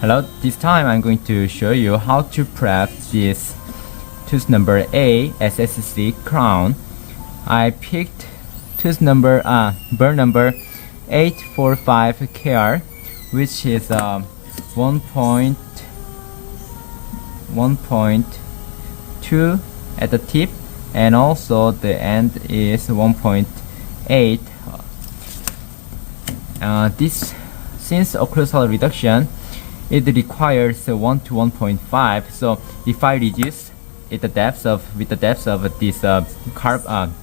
Hello, this time I'm going to show you how to prep this tooth number A SSC crown. I picked tooth number burr number 845KR, which is 1.2 at the tip, and also the end is 1.8. This since occlusal reduction, it requires 1 to 1.5. So if I reduce it with the depth of this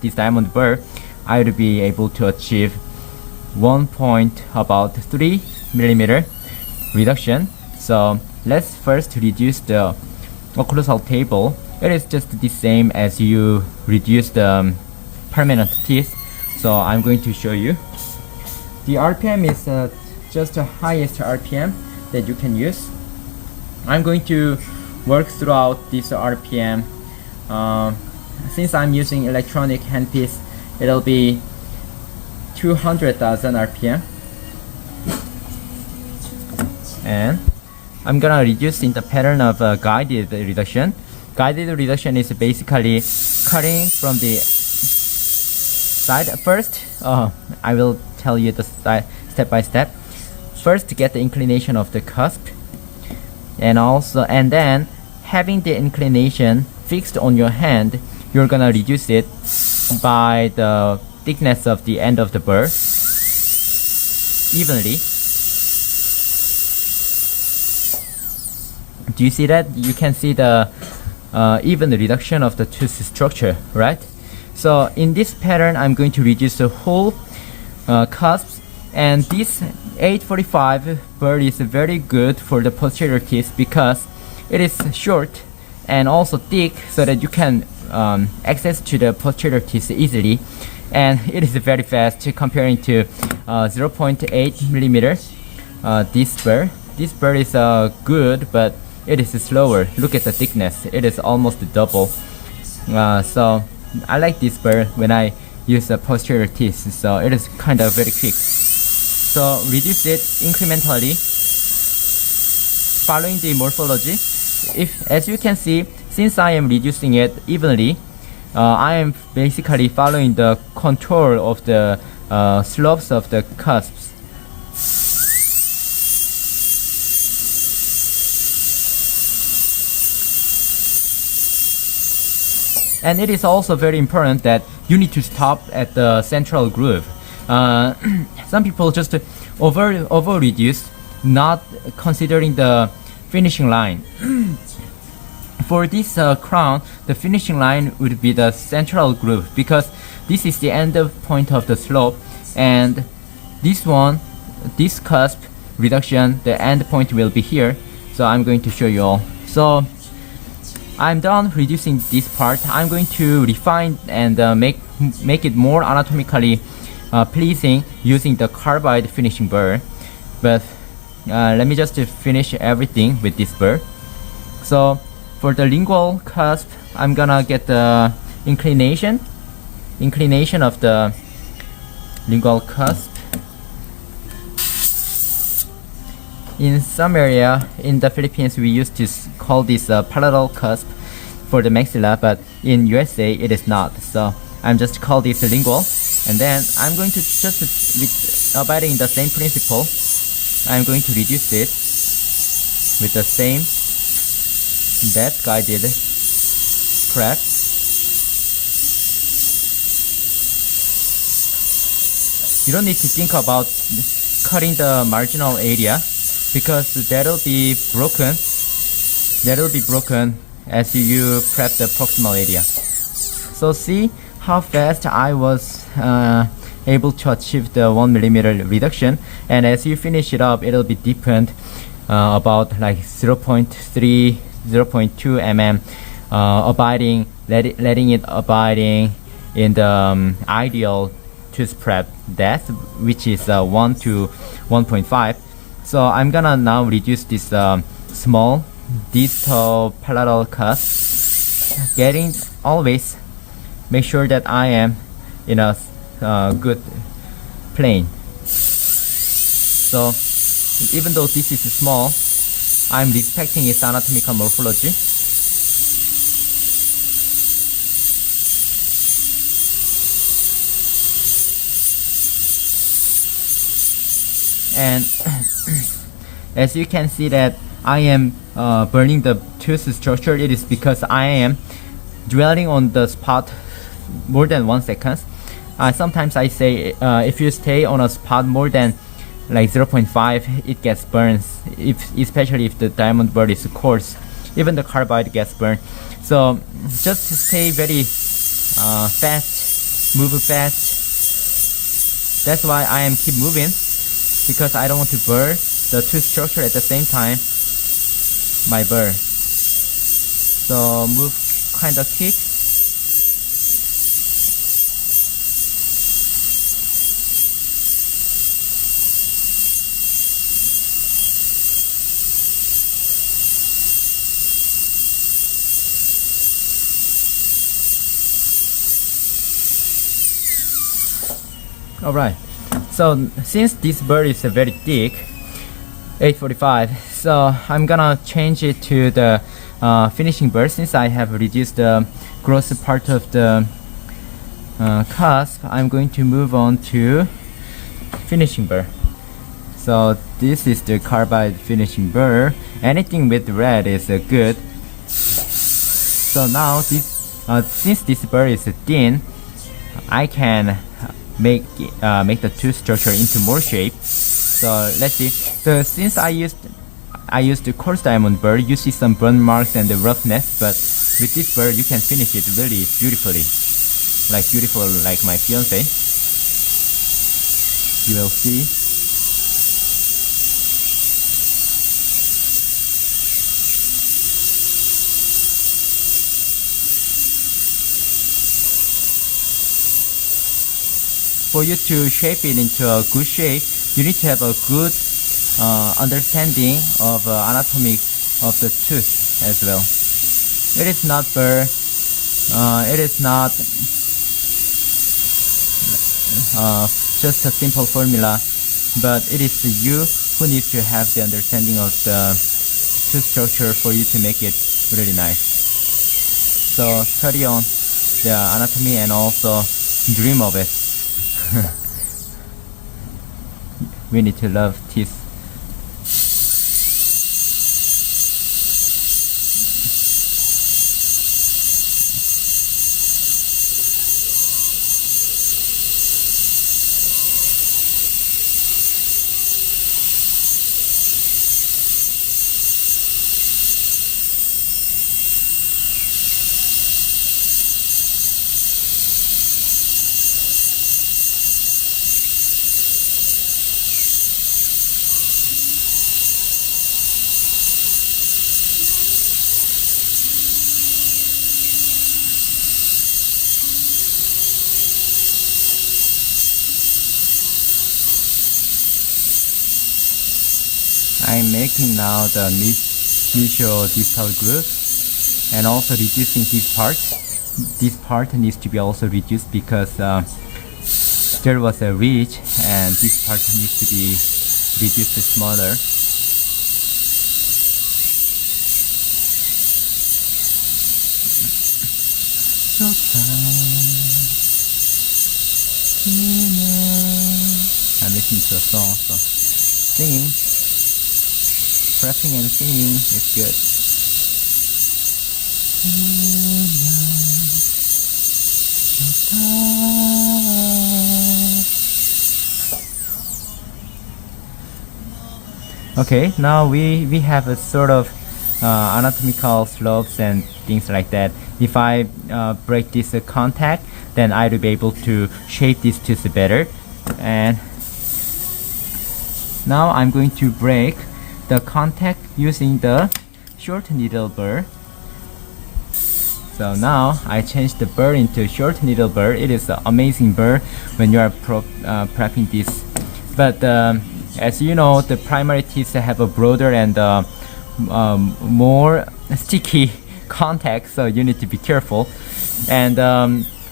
this diamond burr, I would be able to achieve about 3 millimeter reduction. So let's first reduce the occlusal table. It is just the same as you reduce the permanent teeth. So I'm going to show you. The RPM is just the highest RPM that you can use. I'm going to work throughout this RPM. Since I'm using electronic handpiece, it'll be 200,000 RPM. And I'm gonna reduce in the pattern of guided reduction. Guided reduction is basically cutting from the side first. I will tell you the step by step. First, get the inclination of the cusp, and then having the inclination fixed on your hand, you're gonna reduce it by the thickness of the end of the burr evenly. Do you see that? You can see the even reduction of the tooth structure, right? So in this pattern, I'm going to reduce the whole cusps, and this 845 burr is very good for the posterior teeth because it is short and also thick, so that you can access to the posterior teeth easily, and it is very fast comparing to 0.8 millimeter. This burr is good, but it is slower. Look at the thickness, it is almost double. So I like this burr when I use the posterior teeth, so it is kind of very quick. So reduce it incrementally following the morphology. As you can see, since I am reducing it evenly, I am basically following the contour of the slopes of the cusps. And it is also very important that you need to stop at the central groove. Some people just over reduce, not considering the finishing line. For this crown, the finishing line would be the central groove, because this is the end point of the slope, and this cusp reduction, the end point will be here. So I'm going to show you all. So I'm done reducing this part. I'm going to refine and make it more anatomically pleasing using the carbide finishing burr. But let me just finish everything with this burr. So for the lingual cusp, I'm gonna get the inclination of the lingual cusp. In some area in the Philippines, we used to call this parallel cusp for the maxilla, but in USA it is not. So I'm just call this lingual, and then I'm going to just with abiding the same principle, I'm going to reduce it with the same depth guided prep. You don't need to think about cutting the marginal area, because that'll be broken as you prep the proximal area. So see how fast I was able to achieve the 1 millimeter reduction, and as you finish it up, it'll be deepened about like 0.3 0.2 mm, letting it abiding in the ideal tooth prep depth, which is 1 to 1.5. So I'm gonna now reduce this small distal parallel cusp, getting always make sure that I am in a good plane. So even though this is small, I'm respecting its anatomical morphology. And as you can see that I am burning the tooth structure, it is because I am dwelling on the spot more than 1 second. Sometimes I say if you stay on a spot more than like 0.5, it gets burned, especially if the diamond burr is coarse. Even the carbide gets burned. So just to stay very fast, move fast. That's why I am keep moving, because I don't want to burn the tooth structure at the same time my burr. So move kind of quick. Alright, so since this bird is very thick, 845, so I'm gonna change it to the finishing bird. Since I have reduced the gross part of the cusp, I'm going to move on to finishing bird. So this is the carbide finishing bird. Anything with red is good. So now this, since this bird is thin, I can make the tooth structure into more shape. So let's see. So since I used the coarse diamond bird, you see some burn marks and the roughness, but with this bird you can finish it really beautifully, like beautiful like my fiance. You will see. For you to shape it into a good shape, you need to have a good understanding of anatomy of the tooth as well. It is not burr, it is not just a simple formula, but it is you who needs to have the understanding of the tooth structure for you to make it really nice. So study on the anatomy and also dream of it. We need to love teeth. I'm making now the mutual distal groove and also reducing this part. This part needs to be also reduced because there was a ridge and this part needs to be reduced smaller. I'm listening to a song, so singing. Rapping and singing is good. Okay, now we have a sort of anatomical slopes and things like that. If I break this contact, then I will be able to shape this tooth better. And now I'm going to break the contact using the short needle burr. So now I changed the burr into short needle burr. It is an amazing burr when you are prepping this. But as you know, the primary teeth have a broader and more sticky contact, so you need to be careful. And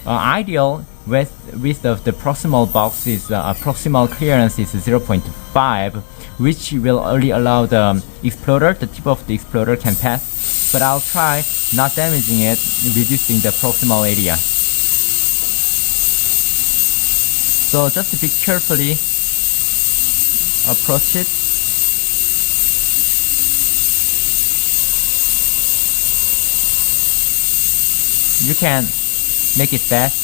ideal width of the proximal box is proximal clearance is 0.5, which will only allow the exploder, the tip of the exploder can pass, but I'll try not damaging it, reducing the proximal area. So just be carefully approach it. You can make it fast,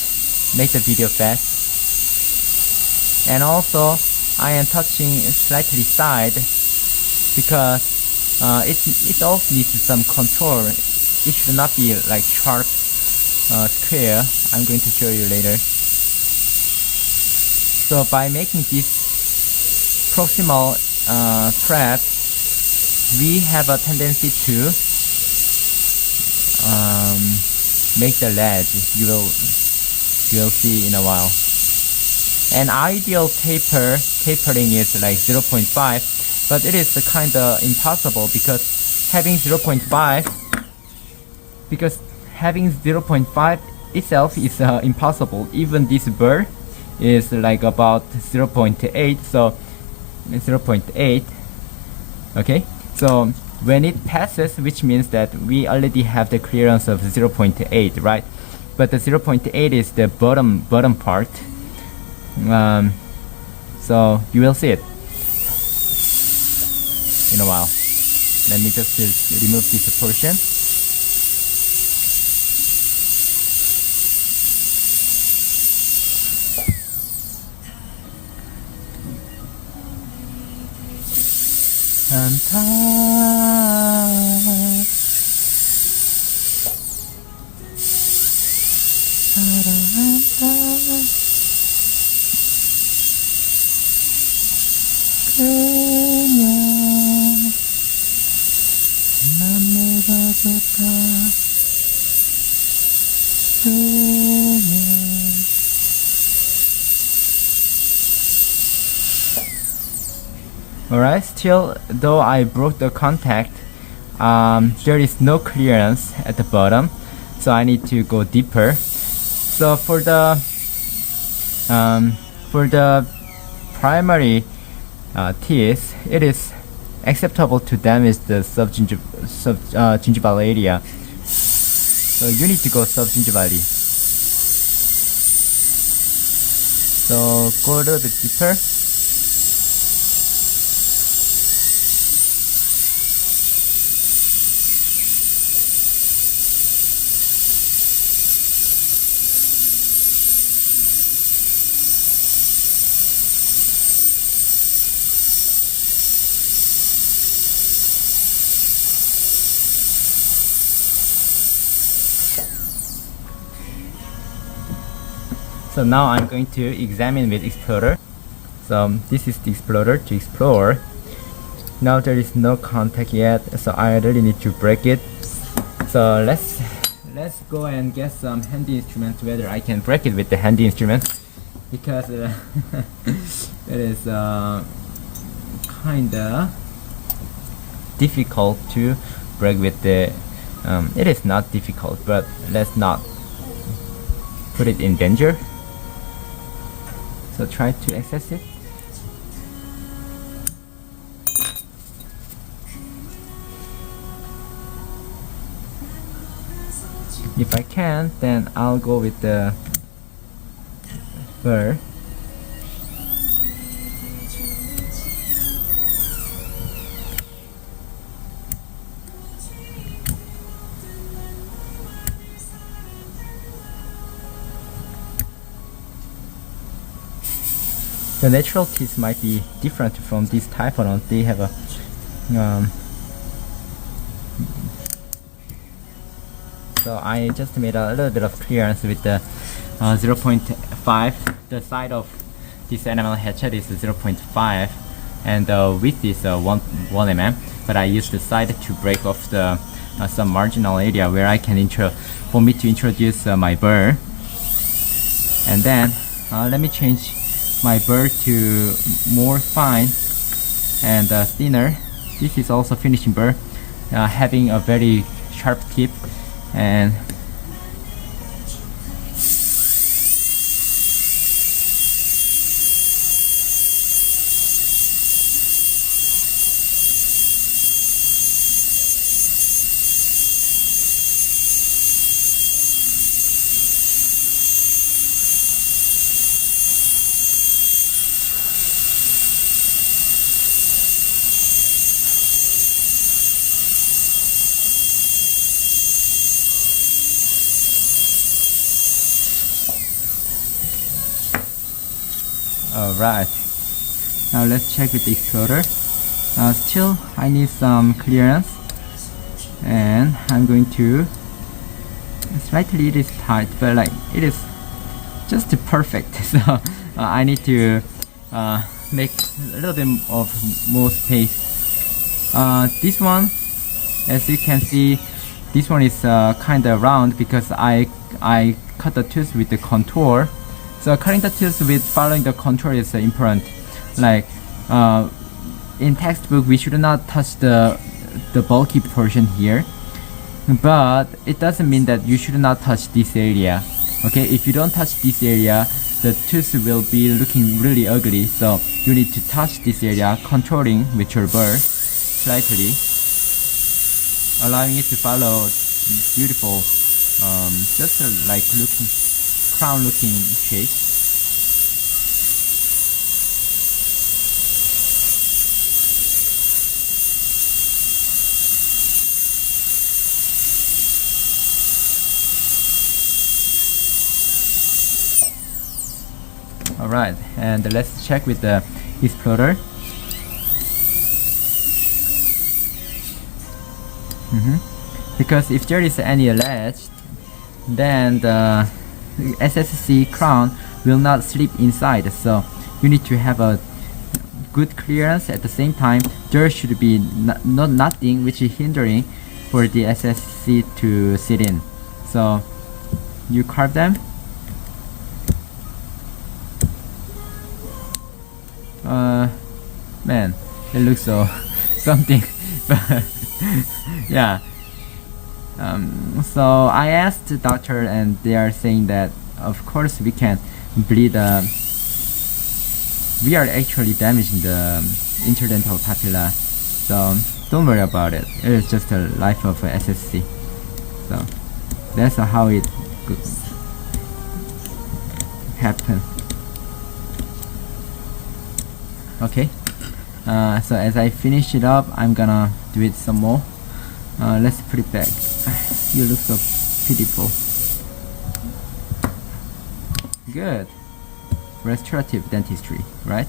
make the video fast. And also I am touching slightly side because it also needs some contour. It should not be like sharp square. I'm going to show you later. So by making this proximal prep, we have a tendency to make the ledge. You will see in a while. An ideal tapering is like 0.5, but it is kind of impossible because having 0.5 itself is impossible. Even this burr is like about 0.8, so 0.8. Okay, so when it passes, which means that we already have the clearance of 0.8, right? But the 0.8 is the bottom part. So you will see it in a while. Let me just remove this portion. Alright, still though I broke the contact, there is no clearance at the bottom, so I need to go deeper. So for the primary teeth, it is acceptable to damage the gingival area. So you need to go subgingivally. So go a little bit deeper. So now I'm going to examine with explorer. So this is the explorer to explore. Now there is no contact yet, so I really need to break it. So let's go and get some handy instruments, whether I can break it with the handy instruments, because it is kinda difficult to break with the it is not difficult, but let's not put it in danger. So try to access it. If I can, then I'll go with the burr. The natural teeth might be different from this typhodont. They have a so I just made a little bit of clearance with the 0.5. The side of this animal hatchet is 0.5 and the width is 1 mm, but I used the side to break off the some marginal area where I can for me to introduce my burr. And then let me change my burr to more fine and thinner. This is also finishing burr, having a very sharp tip, and Alright, now let's check with the exploder. Still I need some clearance, and I'm going to slightly, it is tight, but like it is just perfect. So I need to make a little bit of more space. This one, as you can see, this one is kind of round because I cut the tooth with the contour. So cutting the tooth with following the contour is important. Like in textbook, we should not touch the bulky portion here, but it doesn't mean that you should not touch this area. Okay, if you don't touch this area, the tooth will be looking really ugly. So you need to touch this area, contouring with your burr slightly, allowing it to follow beautiful, just like looking crown looking shape. Alright, and let's check with the exploder. Because if there is any ledge, then the SSC crown will not slip inside. So you need to have a good clearance. At the same time, there should be nothing which is hindering for the SSC to sit in. So you carve them. Man, it looks so something, but yeah. So I asked the doctor, and they are saying that of course we can bleed. We are actually damaging the interdental papilla, so don't worry about it. It is just a life of a SSC. So that's how it happen. Okay. So as I finish it up, I'm gonna do it some more. Let's put it back. You look so pitiful. Good. Restorative dentistry, right?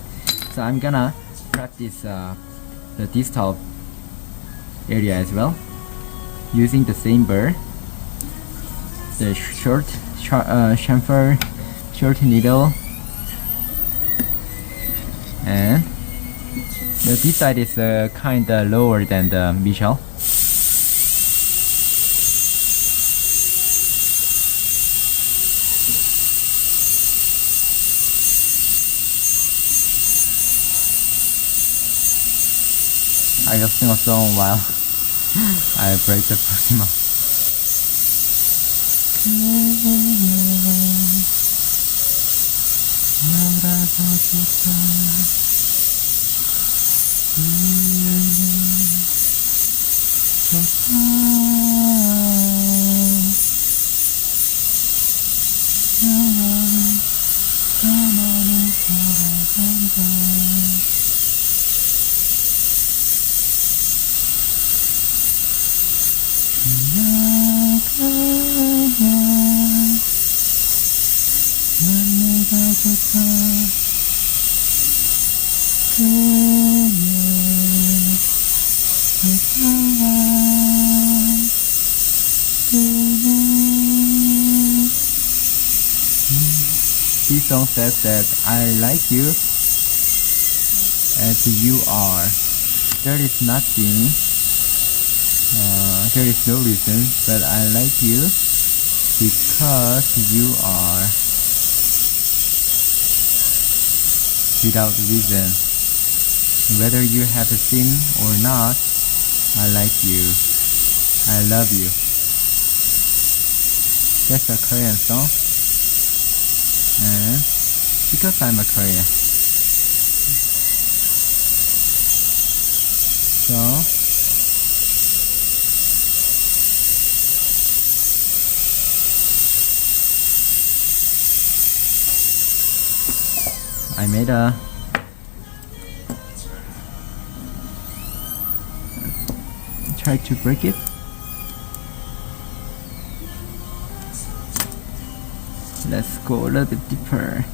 So I'm gonna practice the distal area as well, using the same burr, the short chamfer, short needle, and this side is kinda lower than the mesial. I will sing a song while I break the proximal. This song says that I like you as you are. There is nothing, there is no reason, but I like you because you are. Without reason. Whether you have a sin or not, I like you. I love you. That's a Korean song. And because I'm a Korean. So I made a try to break it. Let's go a little bit deeper.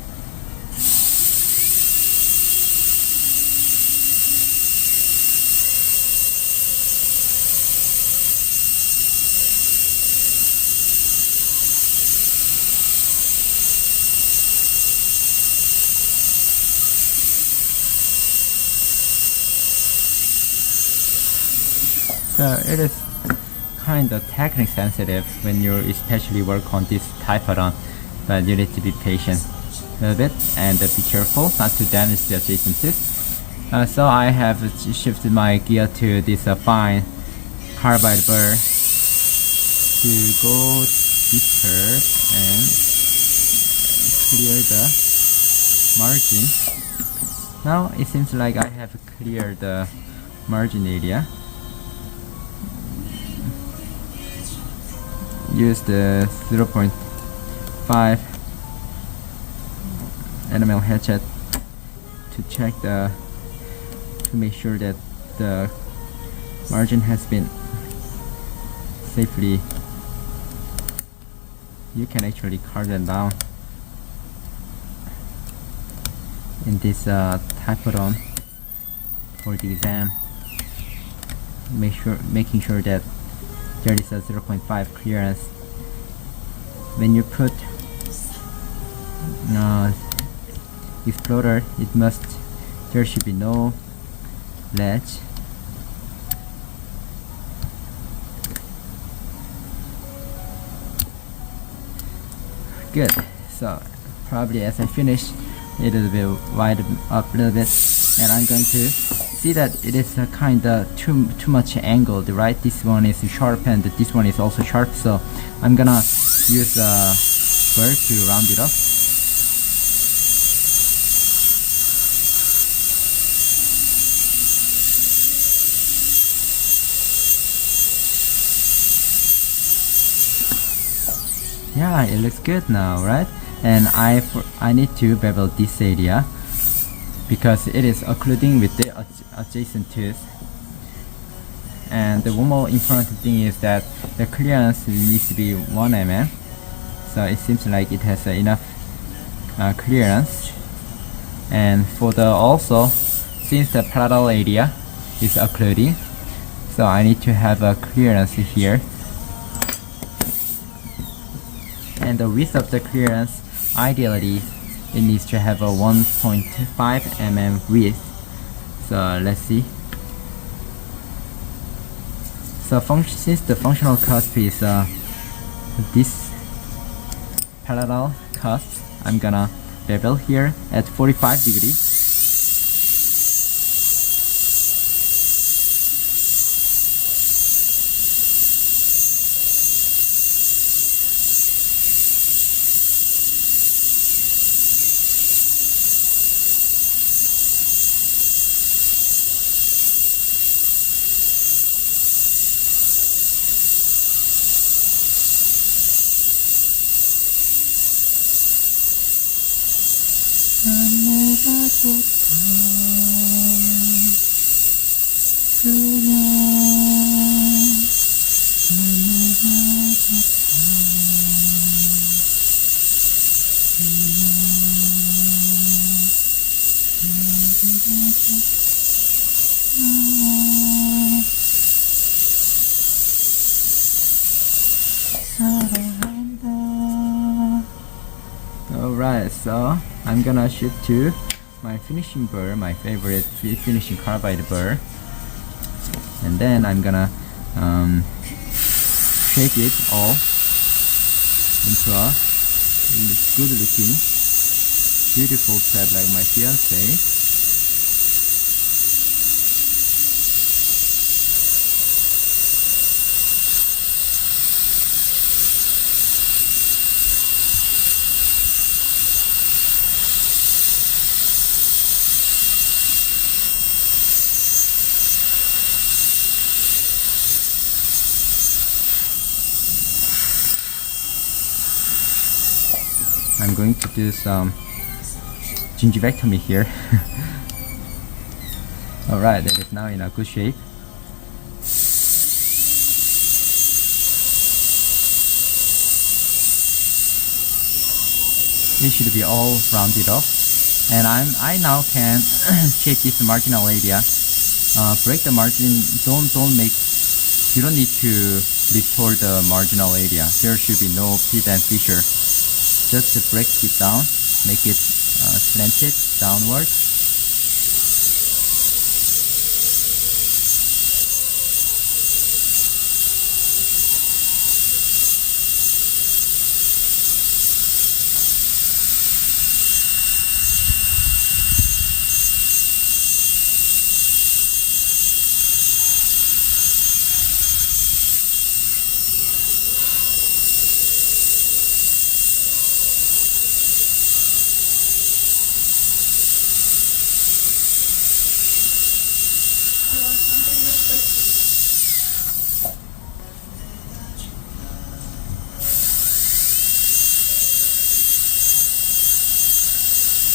So it is kind of technically sensitive when you especially work on this typodon, but you need to be patient a little bit and be careful not to damage the adjacent tooth. So I have shifted my gear to this fine carbide burr to go deeper and clear the margin. Now it seems like I have cleared the margin area. Use the 0.5 enamel hatchet to check to make sure that the margin has been safely. You can actually carve them down in this typodon for the exam. Making sure that there is a 0.5 clearance. When you put exploder, there should be no ledge. Good. So probably as I finish, it will widen up a little bit, and I'm going to see that it is kind of too much angled, right? This one is sharp and this one is also sharp, so I'm gonna use a burr to round it up. Yeah, it looks good now, right? And I need to bevel this area because it is occluding with the adjacent tooth. And the one more important thing is that the clearance needs to be 1 mm. So it seems like it has enough clearance. And for the also, since the parallel area is occluding, so I need to have a clearance here. And the width of the clearance, ideally, it needs to have a 1.5 mm width. So let's see. So since the functional cusp is this parallel cusp, I'm gonna bevel here at 45 degrees. Alright, so I'm gonna shift to my finishing burr, my favorite finishing carbide burr, and then I'm gonna shape it all into a good looking, beautiful thread like my fiance. I'm going to do some gingivectomy here. Alright, that is now in a good shape. It should be all rounded off, and I now can shape this marginal area. Break the margin. You don't need to retort the marginal area. There should be no pit and fissure. Just to break it down, make it slanted downward.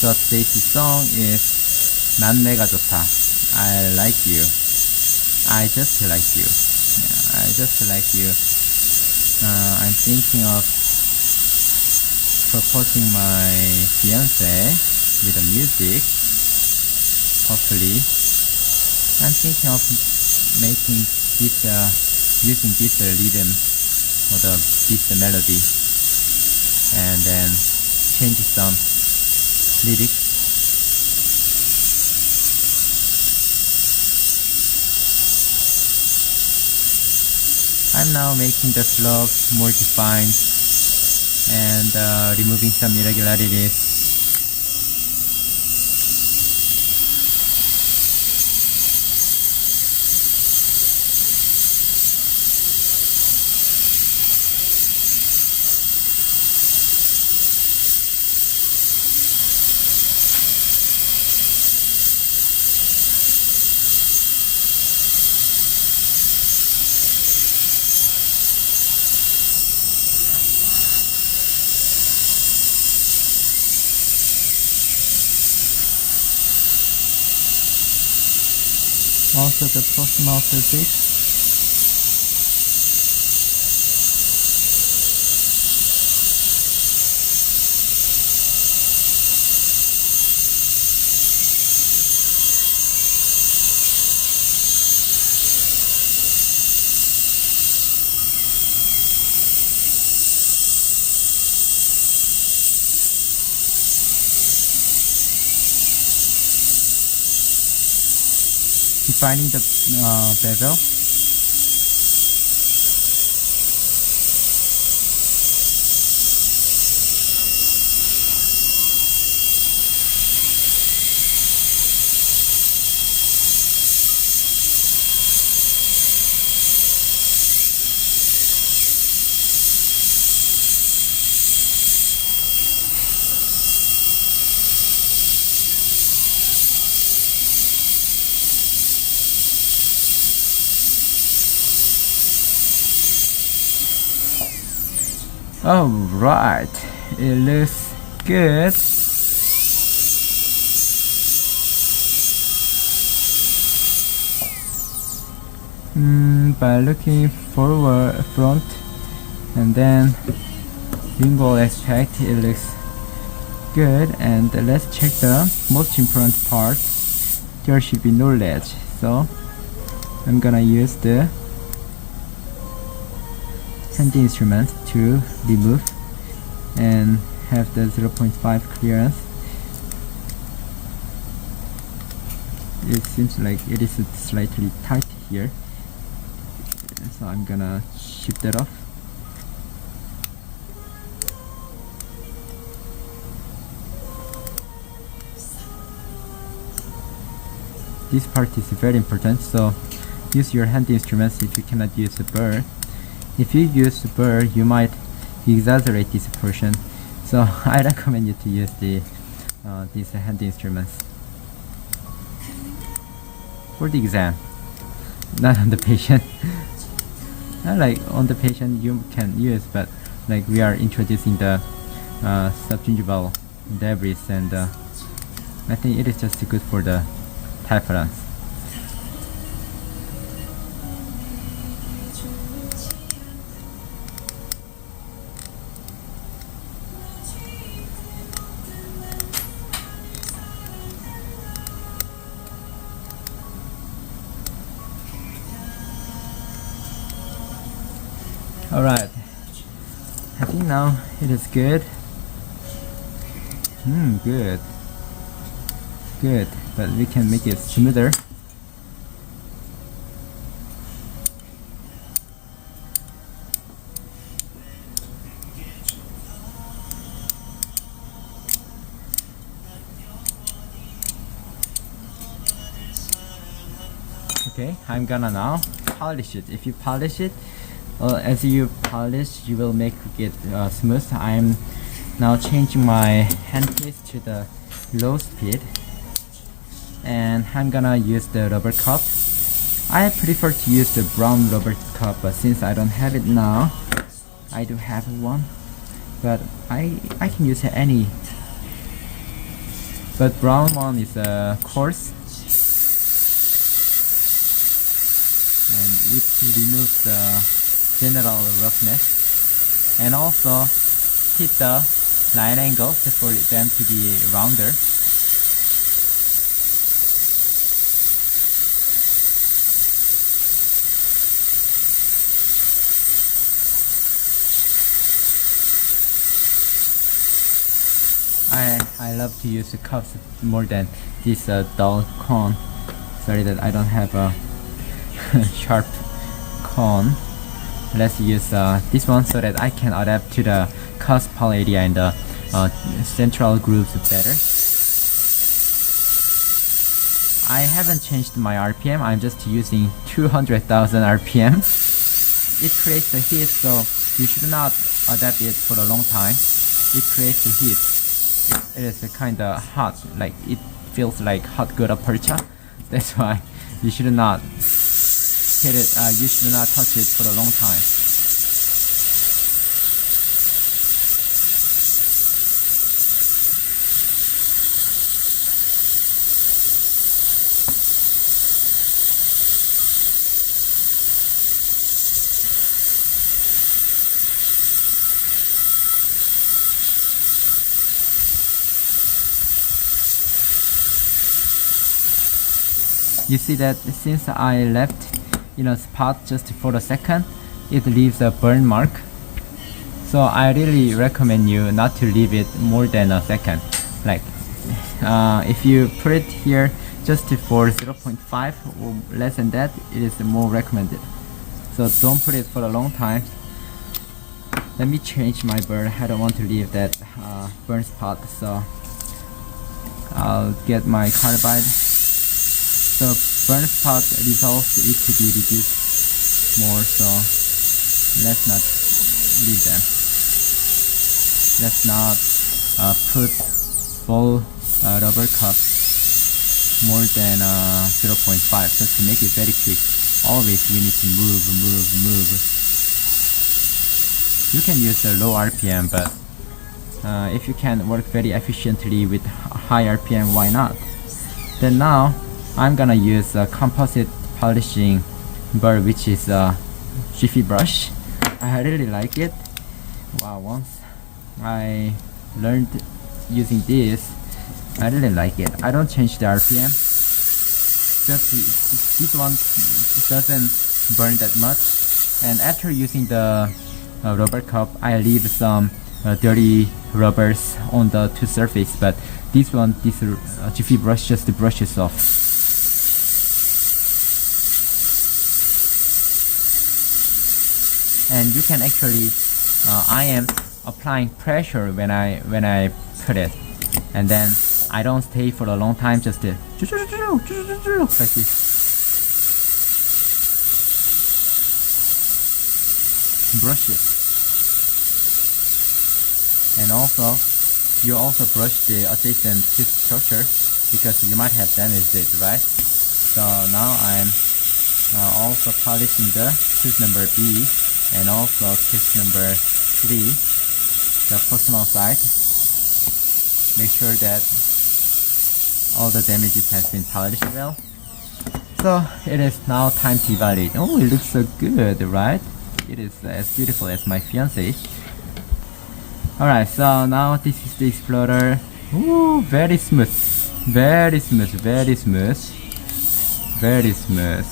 So today's song is 난 내가 좋다. I like you. I just like you. Yeah, I just like you. I'm thinking of proposing my fiance with the music. Hopefully, I'm thinking of making this, using this rhythm for this melody, and then change some lyrics. I'm now making the slopes more defined and removing some irregularities. Also the proximal physics. Defining the bevel. Alright, it looks good. By looking forward, front, and then lingual aspect, it looks good. And let's check the most important part. There should be no ledge, so I'm gonna use the handy instrument to remove and have the 0.5 clearance. It seems like it is slightly tight here, so I'm gonna shift that off. This part is very important, so use your handy instruments if you cannot use a burr. If you use burr, you might exaggerate this portion, so I recommend you to use these handy instruments for the exam, not on the patient. Like on the patient you can use, but like we are introducing the subgingival debris, and I think it is just good for the typharance. Alright, I think now it is good. Good, but we can make it smoother. Okay, I'm gonna now polish it. If you polish it, as you polish, you will make it smooth. I'm now changing my hand pace to the low speed, and I'm gonna use the rubber cup. I prefer to use the brown rubber cup, but since I don't have it now, I do have one, but I can use any but brown one is coarse, and it removes the general roughness, and also keep the line angles for them to be rounder. I love to use the cups more than this dull cone. Sorry that I don't have a sharp cone. Let's use this one so that I can adapt to the cusp area and the central grooves better. I haven't changed my RPM. I'm just using 200,000 RPM. It creates a heat, so you should not adapt it for a long time. It creates a heat. It is kind of hot, like it feels like hot gutta percha. That's why you should not hit it. You should not touch it for a long time. You see that since I left in a spot just for a second, it leaves a burn mark. So I really recommend you not to leave it more than a second. Like if you put it here just for 0.5 or less than that, it is more recommended. So don't put it for a long time. Let me change my burn. I don't want to leave that burn spot, so I'll get my carbide. So burn spot results it to be reduced more, so let's not leave them. Let's not put full rubber cup more than 0.5 just to make it very quick. Always you need to move. You can use a low RPM, but if you can work very efficiently with high RPM, why not? Then now I'm gonna use a composite polishing burr, which is a jiffy brush. I really like it. Wow, once I learned using this, I really like it. I don't change the RPM. Just this one doesn't burn that much. And after using the rubber cup, I leave some dirty rubbers on the two surface, but this jiffy brush just brushes off. And you can actually I am applying pressure when I put it, and then I don't stay for a long time, just like this. Brush it. And also you also brush the adjacent tooth structure because you might have damaged it, right? So now I'm also polishing the tooth number B and also tooth number 3, the proximal side. Make sure that all the damages has been polished well. So it is now time to evaluate. Oh, it looks so good, right? It is as beautiful as my fiance. Alright, so now this is the exploder. Ooh, very smooth. Very smooth, very smooth. Very smooth.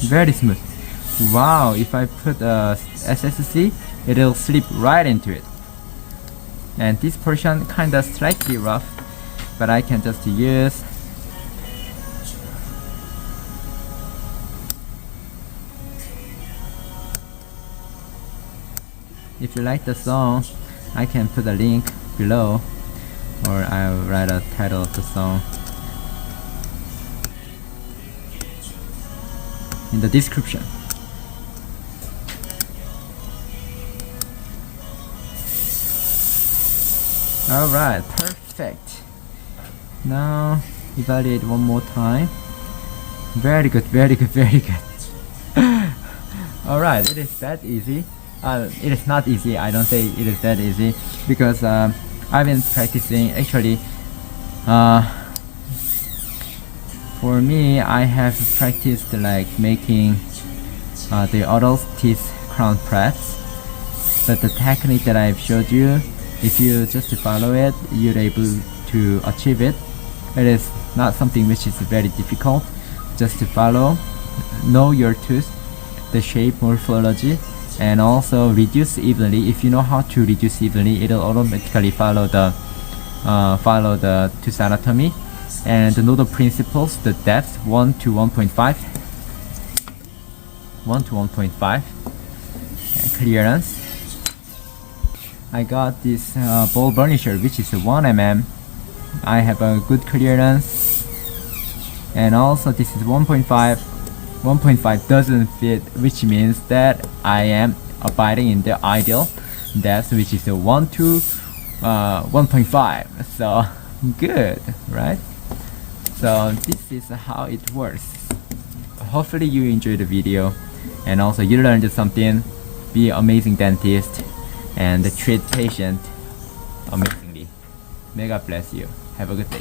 Very smooth. Wow, if I put a SSC, it'll slip right into it. And this portion kinda slightly rough, but I can just use If you like the song, I can put a link below, or I'll write a title of the song in the description. Alright, perfect. Now evaluate one more time. Very good, very good, very good. Alright, it is that easy. It is not easy. I don't say it is that easy because I've been practicing actually. For me, I have practiced like making the adult teeth crown preps, but the technique that I've showed you, if you just follow it, you're able to achieve it. It is not something which is very difficult. Just to follow, know your tooth, the shape, morphology, and also reduce evenly. If you know how to reduce evenly, it'll automatically follow the tooth anatomy. And know the principles, the depth 1 to 1.5, 1 to 1.5, clearance. I got this ball burnisher which is 1 mm. I have a good clearance, and also this is 1.5. 1.5 doesn't fit, which means that I am abiding in the ideal depth, which is a 1 to 1.5. So good, right? So this is how it works. Hopefully you enjoyed the video, and also you learned something. Be an amazing dentist and treat patient amazingly. May God bless you. Have a good day.